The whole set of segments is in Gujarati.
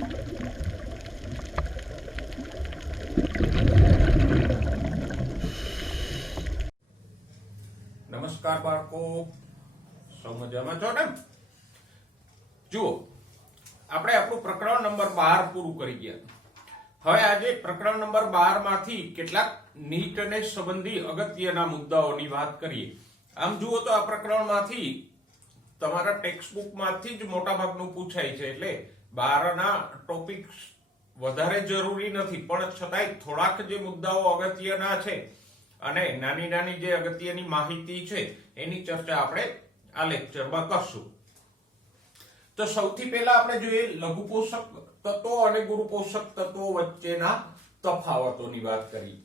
નમસ્કાર બાળકો, સૌ મજામાં છો ને? જુઓ, આપણે આપણું પ્રકરણ નંબર 12 પૂરું કરી ગયા. હવે આજે પ્રકરણ નંબર 12 માંથી કેટલાક નીટ અને સંબંધી અગત્યના મુદ્દાઓની વાત કરીએ. આમ જુઓ તો આ પ્રકરણમાંથી તમારા ટેક્સ્ટ બુકમાંથી જ મોટા ભાગનું પૂછાય છે, એટલે 12 ના ટોપિક્સ વધારે જરૂરી નથી, પણ છતાંય થોડાક જે મુદ્દાઓ અગત્યના છે અને નાની નાની જે અગત્યની માહિતી છે એની ચર્ચા આપણે આ લેક્ચરમાં કરશું. તો સૌથી પહેલા આપણે જોઈએ લઘુ પોષક તત્વો અને ગુરુ પોષક તત્વો વચ્ચેના તફાવતોની વાત કરી.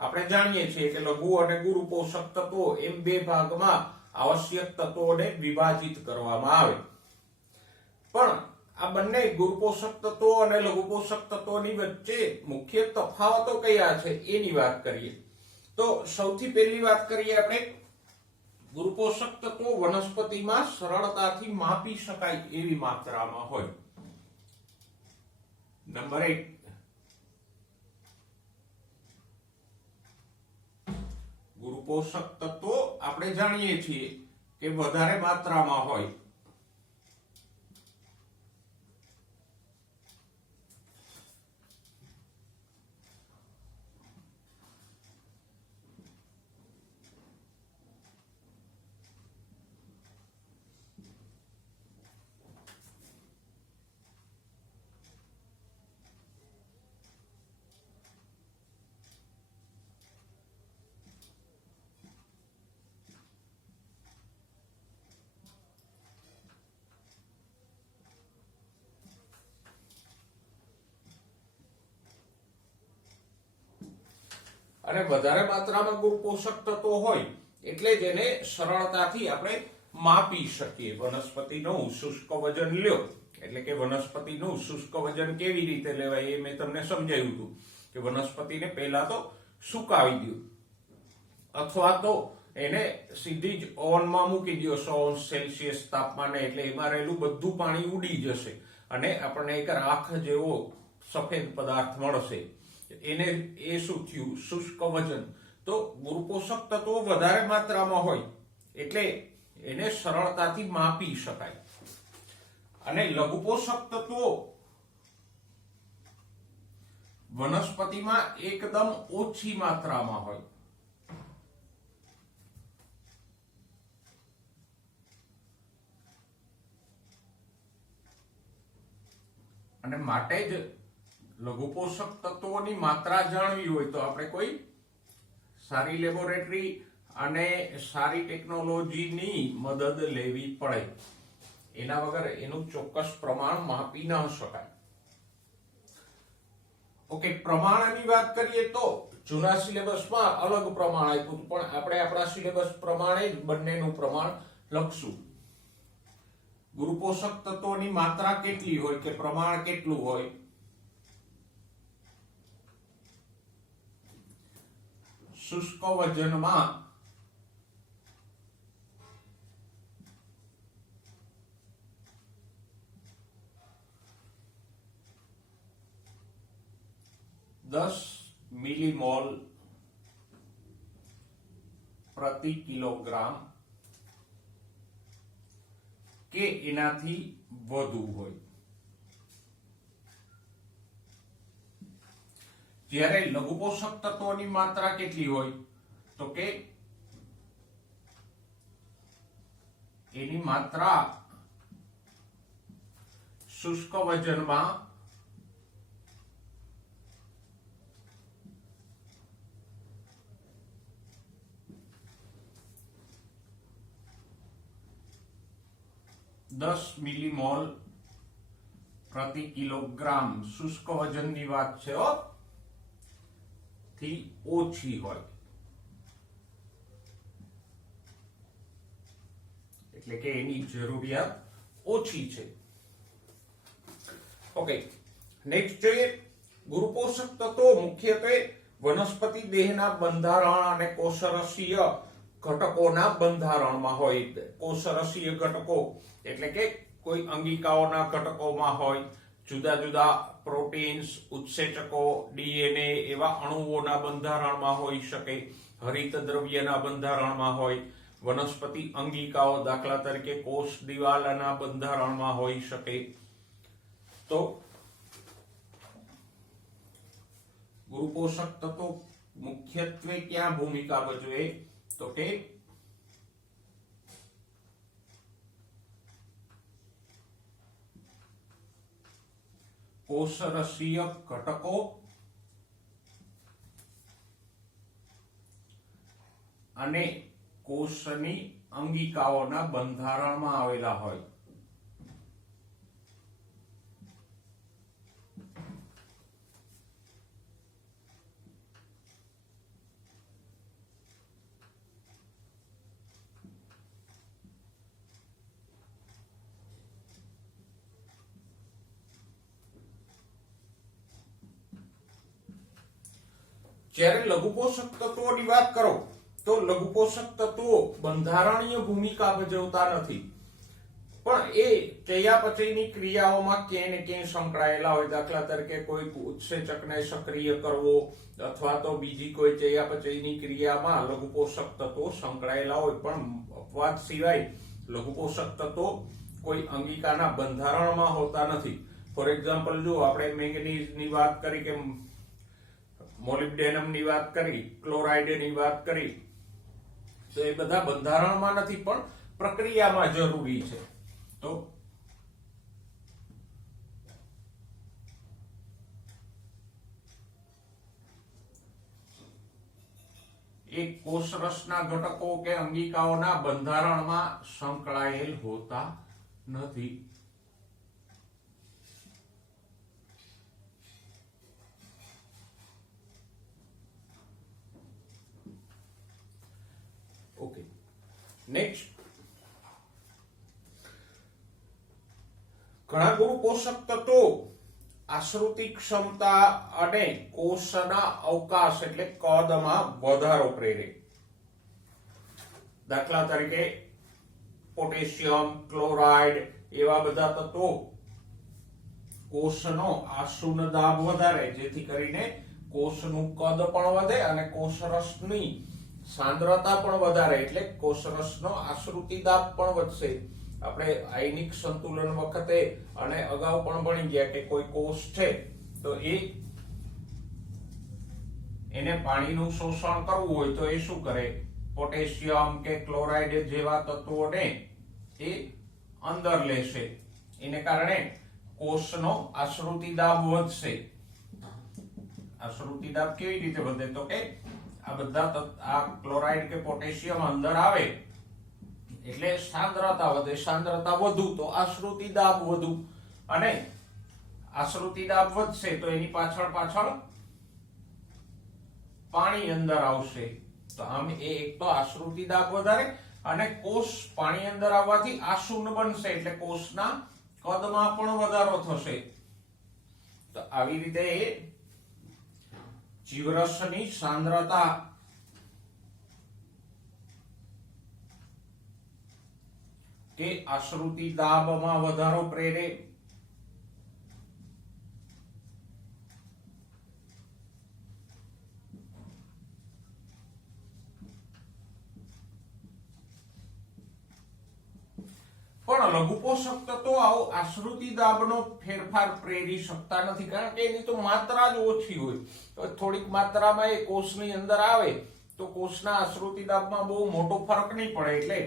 આપણે જાણીએ છીએ કે લઘુ અને ગુરુ પોષક તત્વો એમ બે ભાગમાં આવશ્યક તત્વોને વિભાજિત કરવામાં આવે. પણ આ બંને ગુરુ પોષક તત્વો અને લઘુ પોષક તત્વોની વચ્ચે મુખ્ય તફાવતો કયા છે એની વાત કરીએ. તો સૌથી પહેલી વાત કરીએ આપણે ગુરુ પોષક તત્વો વનસ્પતિમાં સરળતાથી માપી શકાય એવી માત્રામાં હોય. નંબર 1, ગુરુ પોષક તત્વો આપણે જાણીએ છીએ કે વધારે માત્રામાં હોય. અને વધારે માત્રામાં ગુરુ પોષક તત્વો હોય એટલે જ એને સરળતાથી આપણે માપી શકીએ. વનસ્પતિનું શુષ્ક વજન લ્યો એટલે કે વનસ્પતિનું શુષ્ક વજન કેવી રીતે લેવાય એ મેં તમને સમજાવ્યું હતું કે વનસ્પતિને પહેલા તો સુકાવી દો અથવા તો એને સીધી જ ઓવનમાં મૂકી દો 100°C તાપમાને, એટલે એમાં રહેલું બધું પાણી ઉડી જશે અને આપણને એક રાખ જેવો સફેદ પદાર્થ મળશે. એને એ શું થયું? શુષ્ક વજન. તો ગુરુ પોષક તત્વો વધારે માત્રામાં હોય એટલે એને સરળતાથી માપી શકાય. અને લઘુ પોષક તત્વો વનસ્પતિમાં એકદમ ઓછી માત્રામાં હોય. અને માટે જ લઘુ પોષક તત્વોની માત્રા જાણવી હોય તો આપણે કોઈ સારી લેબોરેટરી અને સારી ટેકનોલોજીની મદદ લેવી પડે. એના વગર એનું ચોક્કસ પ્રમાણ માપી ન શકાય. ઓકે, પ્રમાણની વાત કરીએ તો જૂના સિલેબસમાં અલગ પ્રમાણ આપ્યું, પણ આપણે આપણા સિલેબસ પ્રમાણે જ બંનેનું પ્રમાણ લખશું. ગુરુ પોષક તત્વોની માત્રા કેટલી હોય કે પ્રમાણ કેટલું હોય? શુષ્ક વજનમાં દસ મિલીમોલ પ્રતિ કિલોગ્રામ કે એનાથી વધુ હોય. જ્યારે લઘુ પોષક તત્વોની માત્રા કેટલી હોય તો કે એની માત્રા શુષ્ક વજનમાં 10 મિલીમોલ પ્રતિ કિલોગ્રામ શુષ્ક વજનની વાત છે થી ઓછી હોય. એટલે કે એની જરૂરિયાત ઓછી છે. ઓકે, નેક્સ્ટ જોઈએ ગુરુ પોષક તત્વો મુખ્યત્વે વનસ્પતિ દેહના બંધારણ અને કોષરસીય ઘટકોના બંધારણમાં હોય. કોષરસીય ઘટકો એટલે કે કોઈ અંગિકાઓના ઘટકોમાં હોય, જુદા જુદા પ્રોટીન્સ, ઉત્સેચકો, ડીએનએ એવા અણુઓના બંધારણમાં હોઈ શકે, હરિત દ્રવ્યના બંધારણમાં હોય, વનસ્પતિ અંગિકાઓ દાખલા તરીકે કોષ દિવાલના બંધારણમાં હોઈ શકે. તો ગુરુ પોષક તત્વો મુખ્યત્વે ક્યાં ભૂમિકા ભજવે? તો કે કોષરસીય ઘટકો અને કોષની અંગિકાઓના બંધારણમાં આવેલા હોય. જ્યારે લઘુ પોષક તત્વોની વાત કરો તો લઘુ પોષક તત્વો બંધારણીય ભૂમિકા ભજવતા નથી, પણ એ ચયાપચયની ક્રિયાઓમાં ક્યાંય ને ક્યાંય સંકળાયેલા હોય. દાખલા તરીકે કોઈ ઉત્સેચકને સક્રિય કરવો અથવા તો બીજી કોઈ ચયાપચયની ક્રિયામાં લઘુ પોષક તત્વો સંકળાયેલા હોય, પણ અપવાદ સિવાય લઘુ પોષક તત્વો કોઈ અંગિકાના બંધારણમાં હોતા નથી. ફોર એક્ઝામ્પલ જો આપણે મેંગનીઝની વાત કરી કે મોલિબ્ડેનમની વાત કરી, ક્લોરાઇડની વાત કરી, તો એ બધા બંધારણમાં નથી પણ પ્રક્રિયામાં જરૂરી છે. તો એ કોષરસના ઘટકો કે અંગિકાઓના બંધારણમાં સંકળાયેલ હોતા નથી. Okay, next. ઘણા ગુરુ પોષક તત્વો આશ્રુતિ ક્ષમતા અને કોષના અવકાશ એટલે કદમાં વધારો પ્રેરે. દાખલા તરીકે પોટેશિયમ, ક્લોરાઇડ એવા બધા તત્વો કોષનો આસુન દાબ વધારે, જેથી કરીને કોષનું કદ પણ વધે અને કોષરસની સાંદ્રતા પણ વધારે, એટલે કોષરસનો આશ્રુતિ દાબ પણ વધશે. આપણે આયનિક સંતુલન વખતે અને અગાઉ પણ ભણી ગયા કે કોઈ કોષ છે તો એને પાણીનું શોષણ કરવું હોય તો એ શું કરે? પોટેશિયમ કે ક્લોરાઇડ જેવા તત્વોને એ અંદર લેશે. એને કારણે કોષનો આશ્રુતિ દાબ વધશે. આશ્રુતિ દાબ કેવી રીતે વધે? તો કે આ બધા આ ક્લોરાઇડ કે પોટેશિયમ અંદર આવે એટલે સાંદ્રતા વધે, સાંદ્રતા વધુ તો આશ્રુતિ દાબ વધુ, અને આશ્રુતિ દાબ વધશે તો એની પાછળ પાણી અંદર આવશે. તો આમ એક તો આશ્રુતિ દાબ વધારે અને કોષ પાણી અંદર આવવાથી આસુન બનશે એટલે કોષના કદમાં પણ વધારો થશે. તો આવી રીતે જીવરસની સાંદ્રતા કે આશ્રુતિ દાબમાં વધારો પ્રેરે. પણ લઘુ પોષક તત્વો આવો આશ્રુતિ દાબનો ફેરફાર પ્રેરી શકતા નથી, કારણ કે એની તો માત્રા જ ઓછી હોય. તો થોડીક માત્રામાં એ કોષની અંદર આવે તો કોષના આશ્રુતિ દાબમાં બહુ મોટો ફરક નહીં પડે, એટલે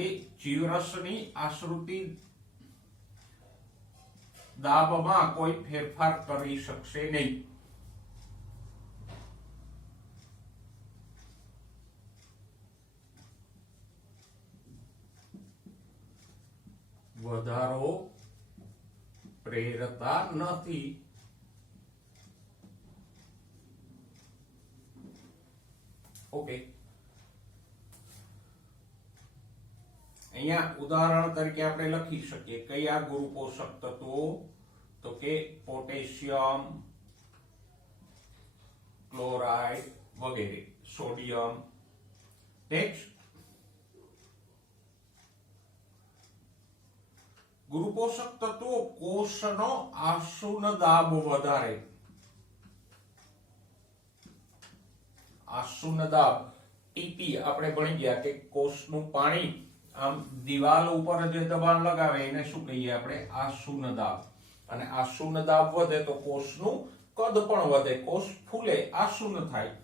એ જીવરસની આશ્રુતિ દાબમાં કોઈ ફેરફાર કરી શકશે નહીં. વધારો પ્રેરતા નથી. ઓકે, અહીંયા ઉદાહરણ તરીકે આપણે લખી શકીએ કયા ગુરુ પોષક તત્વો? તો કે પોટેશિયમ, ક્લોરાઇડ વગેરે, સોડિયમ. નેક્સ્ટ, ગુરુ પોષક તત્વો કોષનો આસુન દાબ વધારે. આસુન દાબ ટીપી આપણે ભણી ગયા કે કોષનું પાણી આમ દિવાલ ઉપર જે દબાણ લગાવે એને શું કહીએ આપણે? આસુન દાબ. અને આસુન દાબ વધે તો કોષનું કદ પણ વધે, કોષ ફૂલે, આસુન થાય.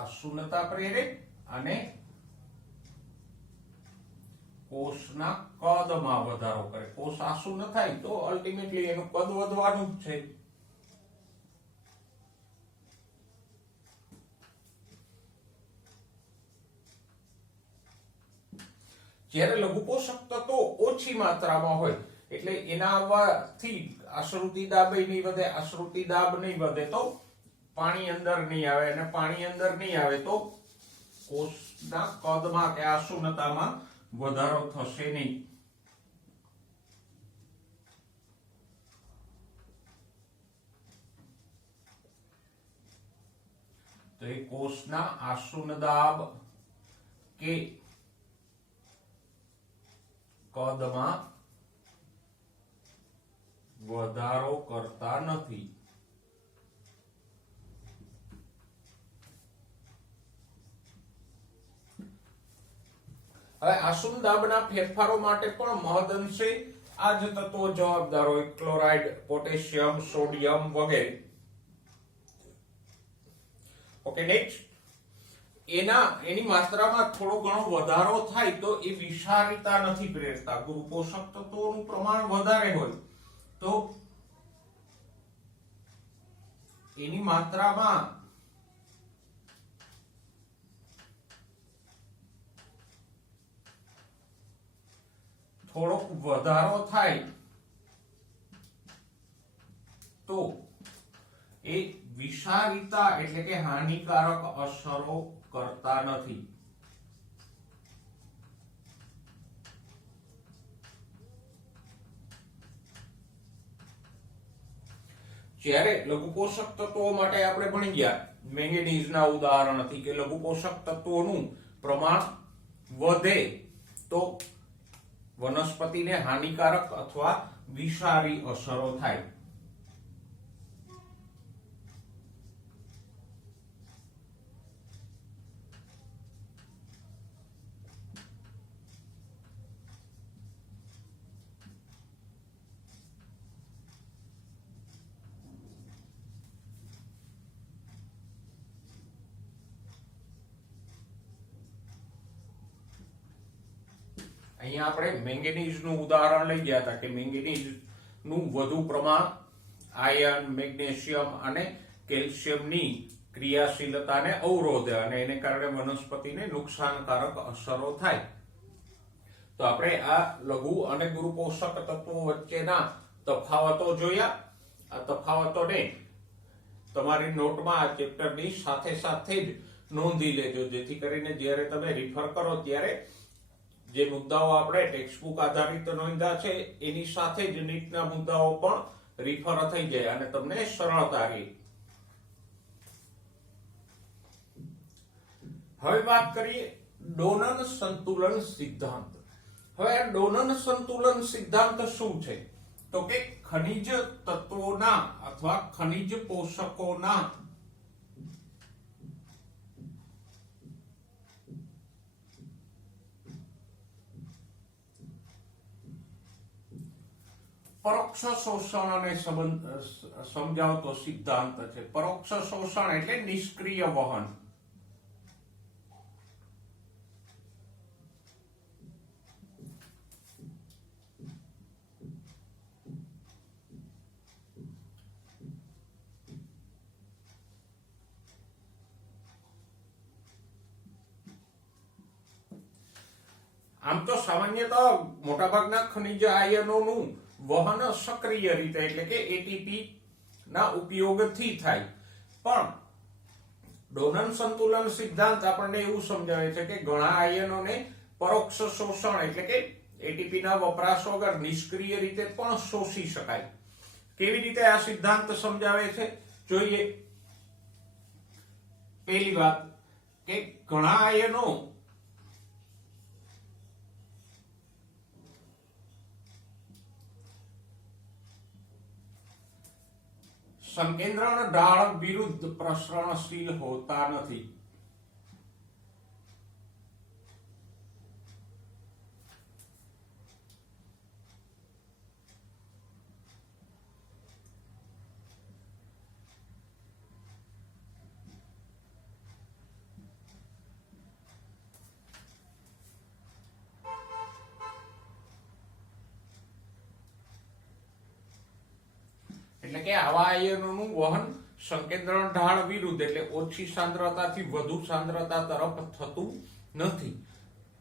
આસુનતા પ્રેરે અને કોષના કદમાં વધારો કરે. કોષ આસુન થાય તો અલ્ટિમેટલી એનું કદ વધવાનું જ છે. જ્યારે લઘુ પોષક તત્વો ઓછી માત્રામાં હોય એટલે એના આવવાથી આશ્રુતિ દાબ નહીં વધે, આશ્રુતિ દાબ નહીં વધે તો પાણી અંદર નહીં આવે, અને પાણી અંદર નહીં આવે તો કોષના કદમાં કે આસુનતામાં વધારો થશે નહીં. તો એ કોષના આસુન દાબ કે કદમાં વધારો કરતા નથી. હવે આસુન દાબના ફેરફારો માટે પણ મહદઅંશે આ જ તત્વો જવાબદાર હોય. ક્લોરાઇડ, પોટેશિયમ, સોડિયમ વગેરે. Okay, next. એની માત્રામાં થોડો ઘણો વધારો થાય તો એ વિષારીતા નથી પ્રેરતા. ગુરુ પોષક તત્વોનું પ્રમાણ વધારે હોય તો એની માત્રામાં થોડોક વધારો થાય તો એ વિષારીતા એટલે કે હાનિકારક અસરો કરતા નથી. જ્યારે લઘુ પોષક તત્વો માટે આપણે ભણી ગયા મેંગેનીઝના ઉદાહરણથી કે લઘુ પોષક તત્વોનું પ્રમાણ વધે તો વનસ્પતિને હાનિકારક અથવા વિષારી અસરો થાય. અહીંયા આપણે મેંગેનીઝનું ઉદાહરણ લઈ ગયા હતા કે મેંગેનીઝનું વધુ પ્રમાણ આયર્ન, મેગ્નેશિયમ અને કેલ્શિયમની ક્રિયાશીલતાને અવરોધે અને એને કારણે વનસ્પતિને નુકસાનકારક અસરો થાય. તો આપણે આ લઘુ અને ગુરુ પોષક તત્વો વચ્ચેના તફાવતો જોયા. આ તફાવતોને તમારી નોટમાં આ ચેપ્ટરની સાથે સાથે જ નોંધી લેજો, જેથી કરીને જ્યારે તમે રિફર કરો ત્યારે જે મુદ્દાઓ આપણે ટેક્સ્ટબુક આધારિત નોંધ્યા છે એની સાથે જ નીટના મુદ્દાઓ પણ રિફર થઈ જાય અને તમને સરળતા રહે. હવે વાત કરીએ ડોનન સંતુલન સિદ્ધાંત. હવે ડોનન સંતુલન સિદ્ધાંત શું છે? તો કે ખનિજ તત્વોના અથવા ખનિજ પોષકોના પરોક્ષ શોષણ અને સમજાવતો સિદ્ધાંત છે. પરોક્ષ શોષણ એટલે નિષ્ક્રિય વહન. આમ તો સામાન્યતઃ મોટાભાગના ખનિજ આયનોનું વહન સક્રિય રીતે એટલે કે એટીપી ના ઉપયોગથી થાય, પણ ડોનન સંતુલન સિદ્ધાંત આપણને એવું સમજાવે છે કે ઘણા આયનોને પરોક્ષ શોષણ એટલે કે એટીપી ના વપરાશ વગર નિષ્ક્રિય રીતે પણ શોષી શકાય. કેવી રીતે આ સિદ્ધાંત સમજાવે છે જોઈએ. પહેલી વાત કે ઘણા આયનો સંકેન્દ્રણ ઢાળ વિરુદ્ધ પ્રસરણશીલ હોતા નથી. એટલે કે આવા આયનોનું વહન સંકેન્દ્રણ ઢાળ વિરુદ્ધ એટલે ઓછી સાંદ્રતાથી વધુ સાંદ્રતા તરફ થતું નથી.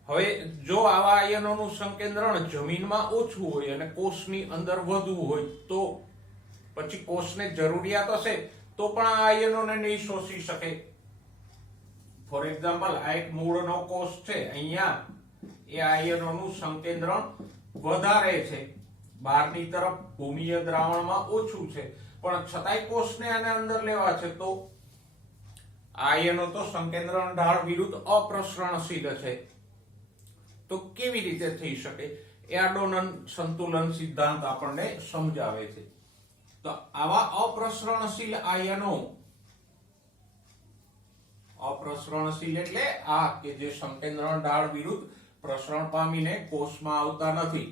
હવે જો આવા આયનોનું સંકેન્દ્રણ જમીનમાં ઓછું હોય અને કોષની અંદર વધુ હોય તો પછી કોષને જરૂરિયાત હશે તો પણ આ આયનોને નહીં શોષી શકે. ફોર એક્ઝામ્પલ આ એક મૂળનો કોષ છે, અહીંયા એ આયનોનું સંકેન્દ્રણ વધારે છે, બહારની તરફ ભૂમિય દ્રાવણમાં ઓછું છે, પણ છતાંય કોષને આને અંદર લેવા છે તો આયનો તો સંકેન્દ્રણ ઢાળ વિરુદ્ધ અપ્રસરણશીલ છે. તો કેવી રીતે થઈ શકે એ આ ડોનન સંતુલન સિદ્ધાંત આપણને સમજાવે છે. તો આવા અપ્રસરણશીલ આયનો, અપ્રસરણશીલ એટલે આ કે જે સંકેન્દ્રણ ઢાળ વિરુદ્ધ પ્રસરણ પામીને કોષમાં આવતા નથી.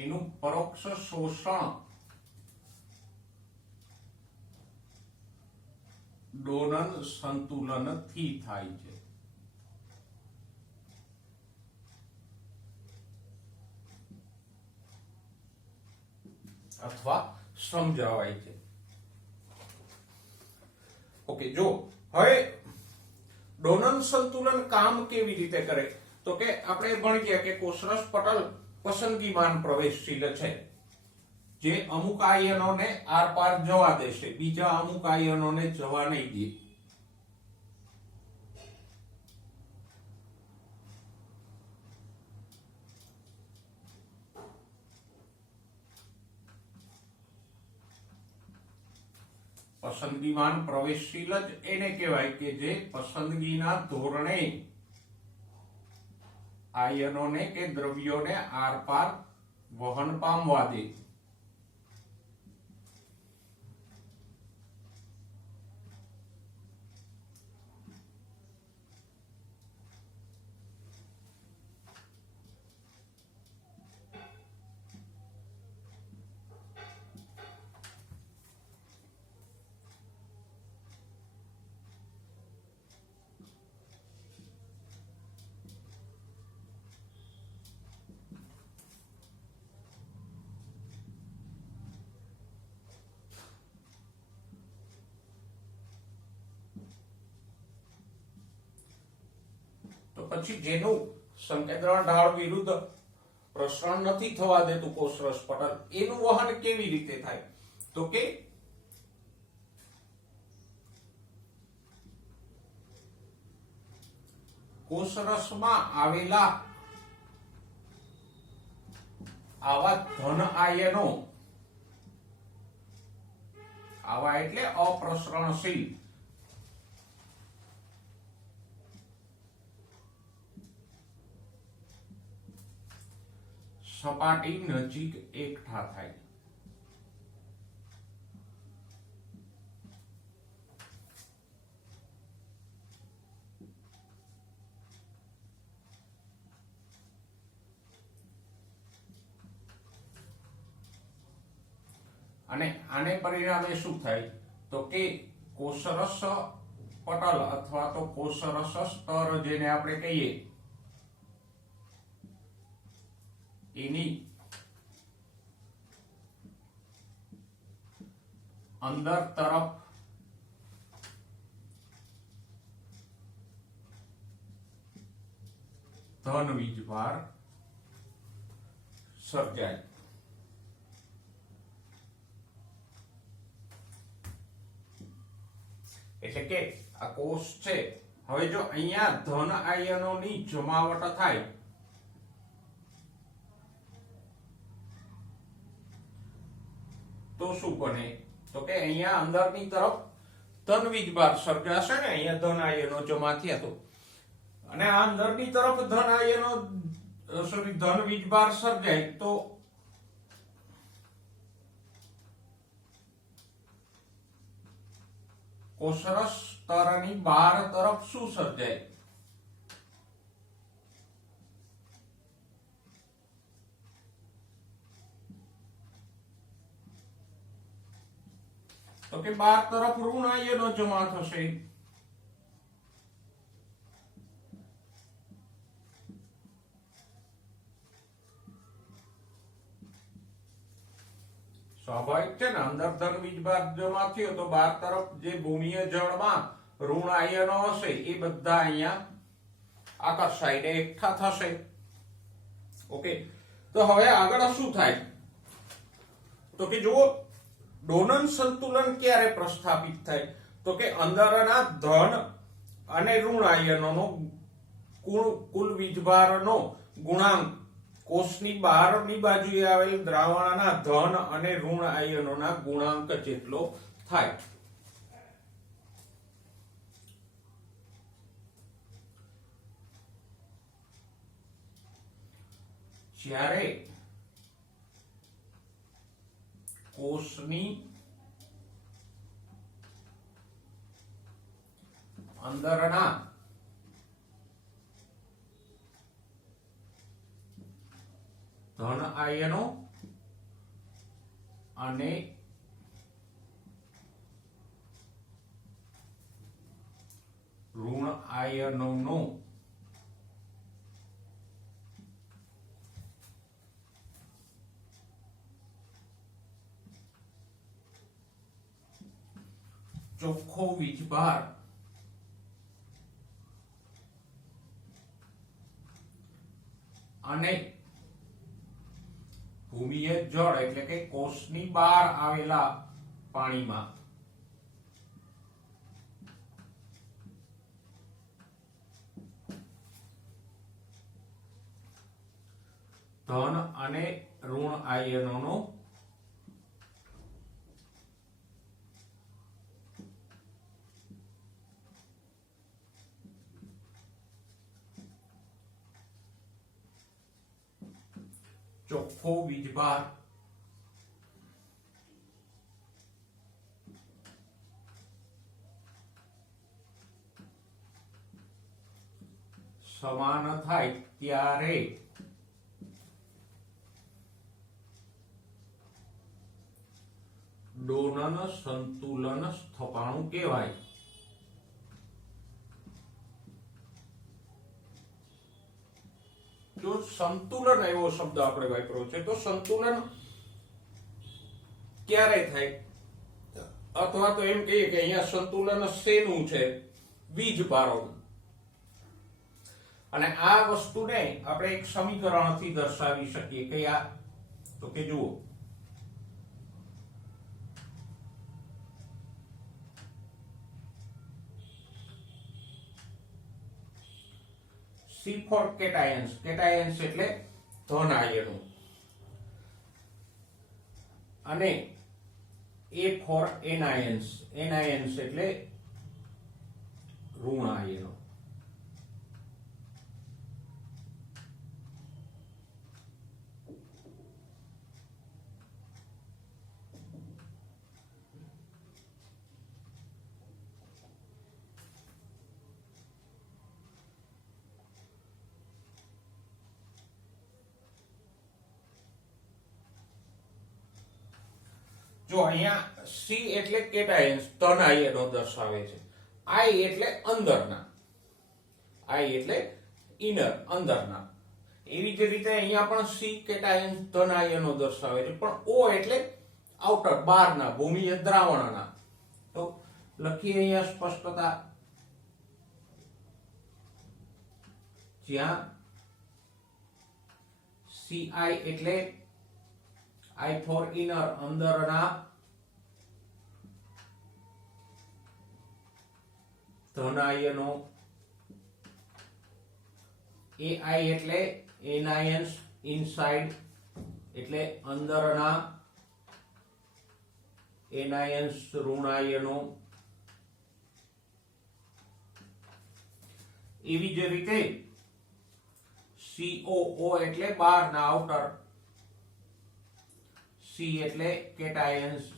એનું પરોક્ષ શોષણ ડોનન સંતુલનથી થાય છે. અથવા સમજાવાય છે. ઓકે, જો હવે ડોનન સંતુલન કામ કેવી રીતે કરે તો કે આપણે ભણી ગયા કે કોષરસ પટલ પસંદગીમાન પ્રવેશશીલ છે, જે અમુક આયનોને આરપાર જવા દેશે, બીજા અમુક આયનોને જવા નહીં દે. પસંદગીમાન પ્રવેશશીલ જ એને કહેવાય કે જે પસંદગીના ધોરણે આયનોને કે દ્રવ્યોને આરપાર વહન પામવા દે. પછી જેનું સંકેન્દ્રણ ઢાળ વિરુદ્ધ પ્રસરણ નથી થવા દેતું કોષરસ પટલ, એનું વહન કેવી રીતે થાય તો કે કોષરસમાં આવેલા આવા ધન આયનો, આવા એટલે અપ્રસરણશીલ, સપાટી નજીક એકઠા થાય. અને આને પરિણામે શું થાય તો કે કોષરસ પટલ અથવા તો કોષરસ સ્તર જેને આપણે કહીએ એની અંદર તરફ ધન વીજભાર સર્જાય. એટલે કે આ કોષ છે, હવે જો અહીંયા ધન આયનોની જમાવટ થાય તો શું બને? તો કે અહીંયા અંદરની તરફ ધન વીજભાર સર્જાશે ને, અહીંયા ધન આયનો જમા થયા તો, અને આ અંદરની તરફ ધન આયનો ધન વીજભાર સર્જાય તો કોષરસ સ્તરની બહાર તરફ શું સર્જાય? તો કે બહાર તરફ ઋણ આયનો જમા થશે. સ્વાભાવિક છે ને, અંદર ધન વીજભાર જમા થયો તો બહાર તરફ જે ભૂમિય જળમાં ઋણ આયનો હશે એ બધા અહીંયા આકર્ષાઈને એકઠા થશે. ઓકે, તો હવે આગળ શું થાય? તો કે જુઓ, ડોનન સંતુલન ક્યારે પ્રસ્થાપિત થાય? તો કે અંદરના ધન અને ઋણ આયનોનો કુલ વીજભારનો ગુણાંક કોષની બહારની બાજુએ આવેલ દ્રાવણના ધન અને ઋણ આયનોના ગુણાંક જેટલો થાય. જ્યારે કોષની અંદરના ધન આયનો અને ઋણ આયનોનો ચોખ્ખો વીજભાર અને ભૂમિય જળ એટલે કે કોષની બહાર આવેલા પાણીમાં ધન અને ઋણ આયનોનો ચોખ્ખો વીજભાર સમાન થાય ત્યારે ડોનન સંતુલન સ્થપાણું કહેવાય. જો સંતુલન એવો શબ્દ આપણે વાપર્યો છે, તો સંતુલન ક્યારે થાય? અથવા તો એમ કહીએ કે અહીંયા સંતુલન શેનું છે? વીજભારોનું. અને આ વસ્તુને આપણે એક સમીકરણથી દર્શાવી શકીએ કે આ, તો કે જુઓ, C for cations, cations એટલે ધન આયનો, અને A for anions, anions એટલે ઋણ આયનો. જો અહીંયા C એટલે કેટાયન્સ ધન આયનો દર્શાવે છે, I એટલે અંદરના, I એટલે ઇનર અંદરના, એવી જ રીતે અહીંયા પણ C કેટાયન્સ ધન આયનો દર્શાવે છે, પણ O એટલે આઉટર બહારના ભૂમિય દ્રાવણના. તો લખીએ અહીંયા સ્પષ્ટતા, જ્યાં Ci એટલે I for inner અંદરના ધન આયનો, Ai એટલે anions inside એટલે અંદરના anions ઋણ આયનો, એવી જ રીતે COO એટલે બહારના આઉટર, C એટલે કેટાયન્સ,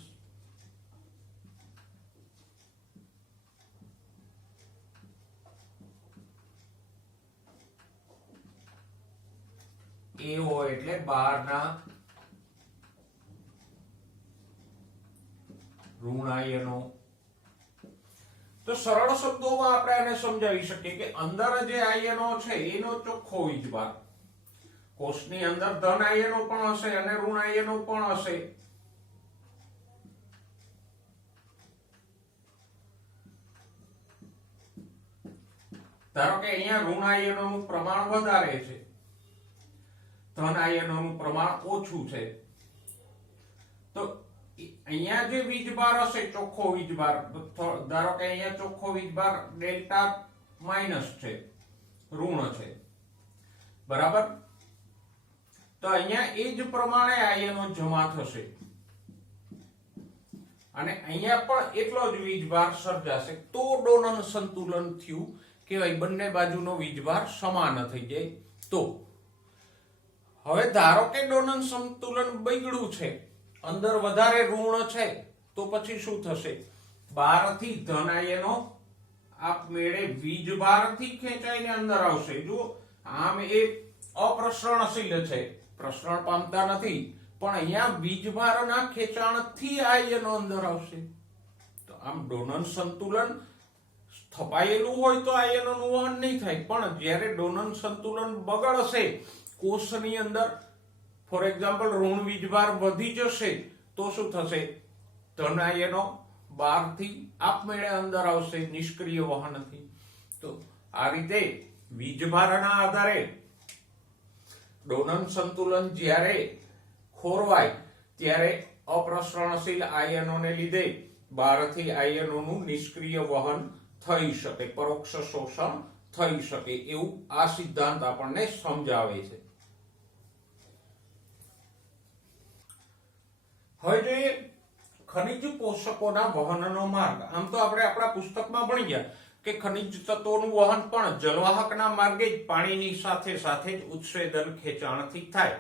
AO એટલે બહારના ઋણ આયનો. તો સરળ શબ્દોમાં આપણે આને સમજાવી શકીએ કે અંદર જે આયનો છે એનો ચોખ્ખો વીજભાર, કોષની અંદર ધન આયનો પણ હશે અને ઋણ આયનો પણ હશે. ધારો કે અહીંયા ઋણ આયનોનું પ્રમાણ વધારે છે, ધન આયનોનું પ્રમાણ ઓછું છે, તો અહીંયા જે વીજભાર હશે ચોખ્ખો વીજભાર, ધારો કે અહીંયા ચોખ્ખો વીજભાર ડેલ્ટા માઇનસ છે, ઋણ છે, બરાબર. તો અહીંયા એ જ પ્રમાણે આયનો જમા થશે અને અહીંયા પણ એટલો જ વીજભાર સર્જાશે, તો ડોનન સંતુલન થયું કહેવાય. બંને બાજુનો વીજભાર સમાન થઈ જાય. તો હવે ધારો કે ડોનન સંતુલન બગડ્યું છે, અંદર વધારે ઋણ છે, તો પછી શું થશે? બહારથી ધન આયનો આપમેળે વીજભારથી ખેંચાઈને અંદર આવશે. જો આમ એ અપ્રસરણશીલ છે, પ્રસરણ પામતા નથી, પણ અહીંયા વીજભારના ખેંચાણથી આયનો અંદર આવશે. તો આમ ડોનન સંતુલન સ્થપાયેલું હોય તો આયનોનું વહન નહીં થાય, પણ જ્યારે ડોનન સંતુલન બગડશે કોષની અંદર, ફોર એક્ઝામ્પલ ઋણ વીજભાર વધી જશે, તો શું થશે? ધન આયનો બહારથી આપમેળે અંદર આવશે નિષ્ક્રિય વહનથી. તો આ રીતે વીજભારના આધારે ડોનન સંતુલન જ્યારે ખોરવાય ત્યારે અપ્રસરણશીલ આયનોને લીધે બહારથી આયનોનું નિષ્ક્રિય વહન થઈ શકે, પરોક્ષ શોષણ થઈ શકે, એવું આ સિદ્ધાંત આપણને સમજાવે છે. હવે જોઈએ ખનિજ પોષકોના વહનનો માર્ગ. આમ તો આપણે આપણા પુસ્તકમાં ભણી ગયા કે ખનિજ તત્વોનું વહન પણ જલવાહકના માર્ગે જ પાણીની સાથે સાથે જ ઉત્સેદન ખેંચાણથી થાય.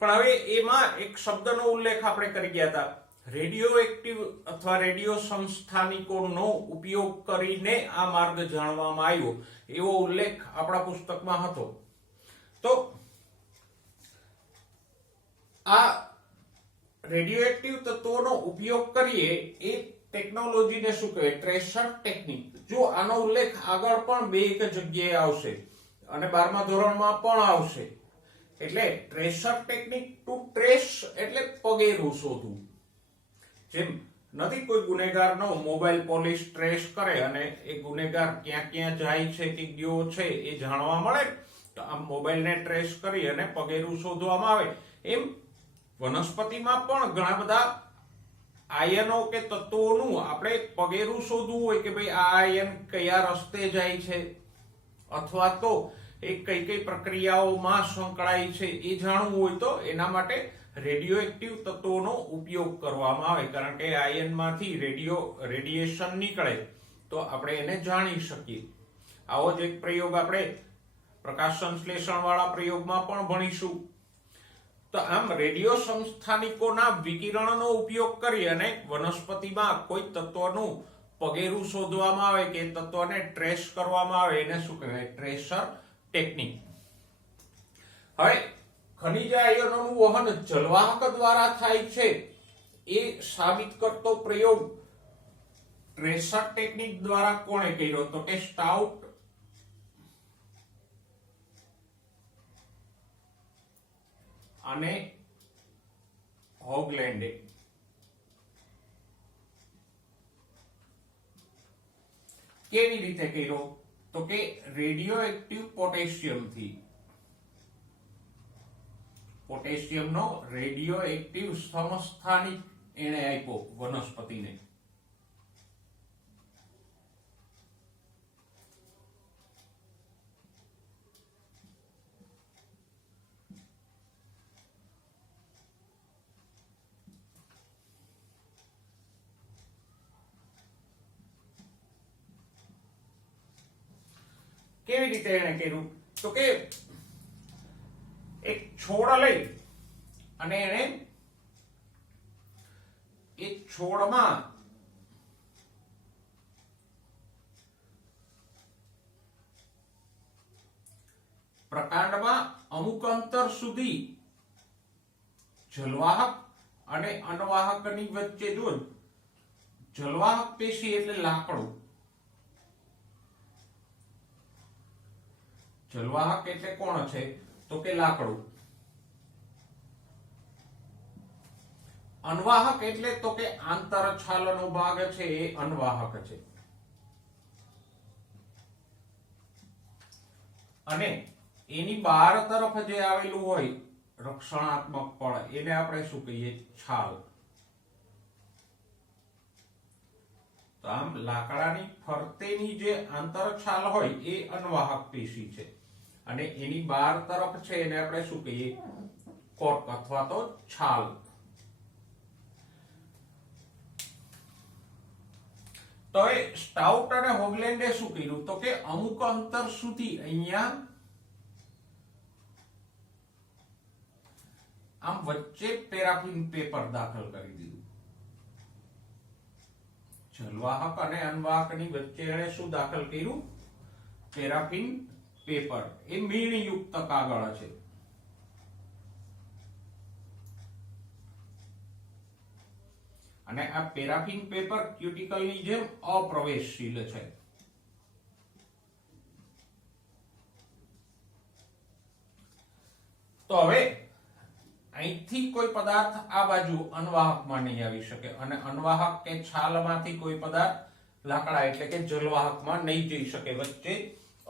પણ હવે એમાં એક શબ્દનો ઉલ્લેખ આપણે કરી ગયા હતા, રેડિયો એક્ટિવ અથવા રેડિયો સંસ્થાનિકોનો ઉપયોગ કરીને આ માર્ગ જાણવામાં આવ્યો, એવો ઉલ્લેખ આપણા પુસ્તકમાં હતો. તો આ રેડિયો એક્ટિવ તત્વોનો ઉપયોગ કરીએ એ ટેકનોલોજીને શું કહેવાય? Tracer technique. જો આનો ઉલ્લેખ આગળ પણ બે એક જગ્યાએ આવશે અને 12મા ધોરણમાં પણ આવશે. એટલે ટ્રેસર ટેકનિક ટુ ટ્રેસ એટલે પગેરું શોધવું. જેમ નથી કોઈ ગુનેગારનો મોબાઈલ પોલીસ ટ્રેસ કરે અને એ ગુનેગાર ક્યાં ક્યાં જાય છે કે ગયો છે એ જાણવા મળે, તો આમ મોબાઈલને ટ્રેસ કરી અને પગેરું શોધવામાં આવે. એમ વનસ્પતિમાં પણ ઘણા બધા આયનો કે તત્વોનું આપણે પગેરું શોધવું હોય કે ભાઈ આ આયન કયા રસ્તે જાય છે અથવા તો એ કઈ કઈ પ્રક્રિયાઓમાં સંકળાય છે એ જાણવું હોય તો એના માટે રેડિયો એક્ટિવ તત્વોનો ઉપયોગ કરવામાં આવે. કારણ કે આયનમાંથી રેડિયેશન નીકળે તો આપણે એને જાણી શકીએ. આવો જ એક પ્રયોગ આપણે પ્રકાશ સંશ્લેષણ વાળા પ્રયોગમાં પણ ભણીશું. તો આમ રેડિયો સંસ્થાનિકોના વિકિરણનો ઉપયોગ કરી અને વનસ્પતિમાં કોઈ તત્વનું પગેરું શોધવામાં આવે કે તત્વને ટ્રેસ કરવામાં આવે, એને શું કહેવાય? Tracer technique. હવે ખનિજ આયનોનું વહન જલવાહક દ્વારા થાય છે એ સાબિત કરતો પ્રયોગ ટ્રેસર ટેકનિક દ્વારા કોણે કર્યો? તો કે સ્ટાઉટ અને હોગલેન્ડે. કેવી રીતે કર્યો? તો કે રેડિયો એક્ટિવ પોટેશિયમથી પોટેશિયમનો રેડિયો એક્ટિવ સમસ્થાનિક એને આપ્યો વનસ્પતિને. કેવી રીતે એને કર્યું તો કે એક છોડ લઈ અને એને એક છોડમાં પ્રકાંડમાં અમુક અંતર સુધી જલવાહક અને અનવાહકની વચ્ચે જો જલવાહક પેશી એટલે લાકડું, જલવાહક એટલે કોણ છે તો કે લાકડું, અનવાહક એટલે તો કે આંતરછાલનો ભાગ છે એ અનવાહક છે, અને એની બહાર તરફ જે આવેલું હોય રક્ષણાત્મક પડ એને આપણે શું કહીએ છાલ. તો આમ લાકડાની ફરતેની જે આંતરછાલ હોય એ અનવાહક પેશી છે, અને એની બહાર તરફ છે એને આપણે શું કહીએ કોર્ક અથવા તો છાલ. તો એ સ્ટાઉટ અને હોગલેન્ડે શું કર્યું તો કે અમુક અંતર સુધી અહીંયા આમ વચ્ચે પેરાફિન પેપર દાખલ કરી દીધું. જલવાહક અને અનવાહકની વચ્ચે એણે શું દાખલ કર્યું? Paraffin paper. એ મીણયુક્ત કાગળ છે. અને આ પેરાફિન પેપર ક્યુટિકલની જેમ અપ્રવેશશીલ છે. તો હવે અહીંથી કોઈ પદાર્થ આ બાજુ અનવાહકમાં નહીં આવી શકે, અને અનવાહક કે છાલમાંથી કોઈ પદાર્થ લાકડા એટલે કે જલવાહકમાં નહીં જઈ શકે. વચ્ચે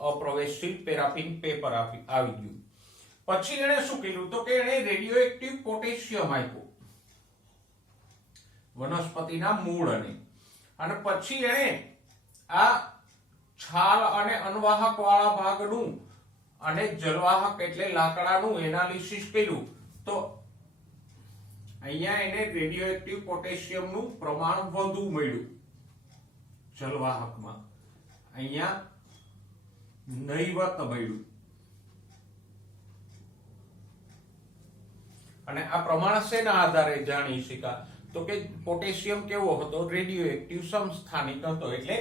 અપ્રવેશશીલ પેરાફિન પેપર આવી ગયું. પછી એણે શું કર્યું તો કે એણે રેડિયો એક્ટિવ પોટેશિયમ આપ્યું વનસ્પતિના મૂળને, અને પછી એણે આ છાલ અને અનવાહક વાળા ભાગનું અને જલવાહક એટલે લાકડાનું એનાલિસિસ કર્યું. તો અહીંયા એને રેડિયો એક્ટિવ પોટેશિયમનું પ્રમાણ વધુ મળ્યું જલવાહકમાં, અહીંયા નહીવત મળ્યું. અને આ પ્રમાણ શેના આધારે જાણી શકાય તો કે પોટેશિયમ કેવો હતો? રેડિયો એક્ટિવ સમસ્થાનિક હતો, એટલે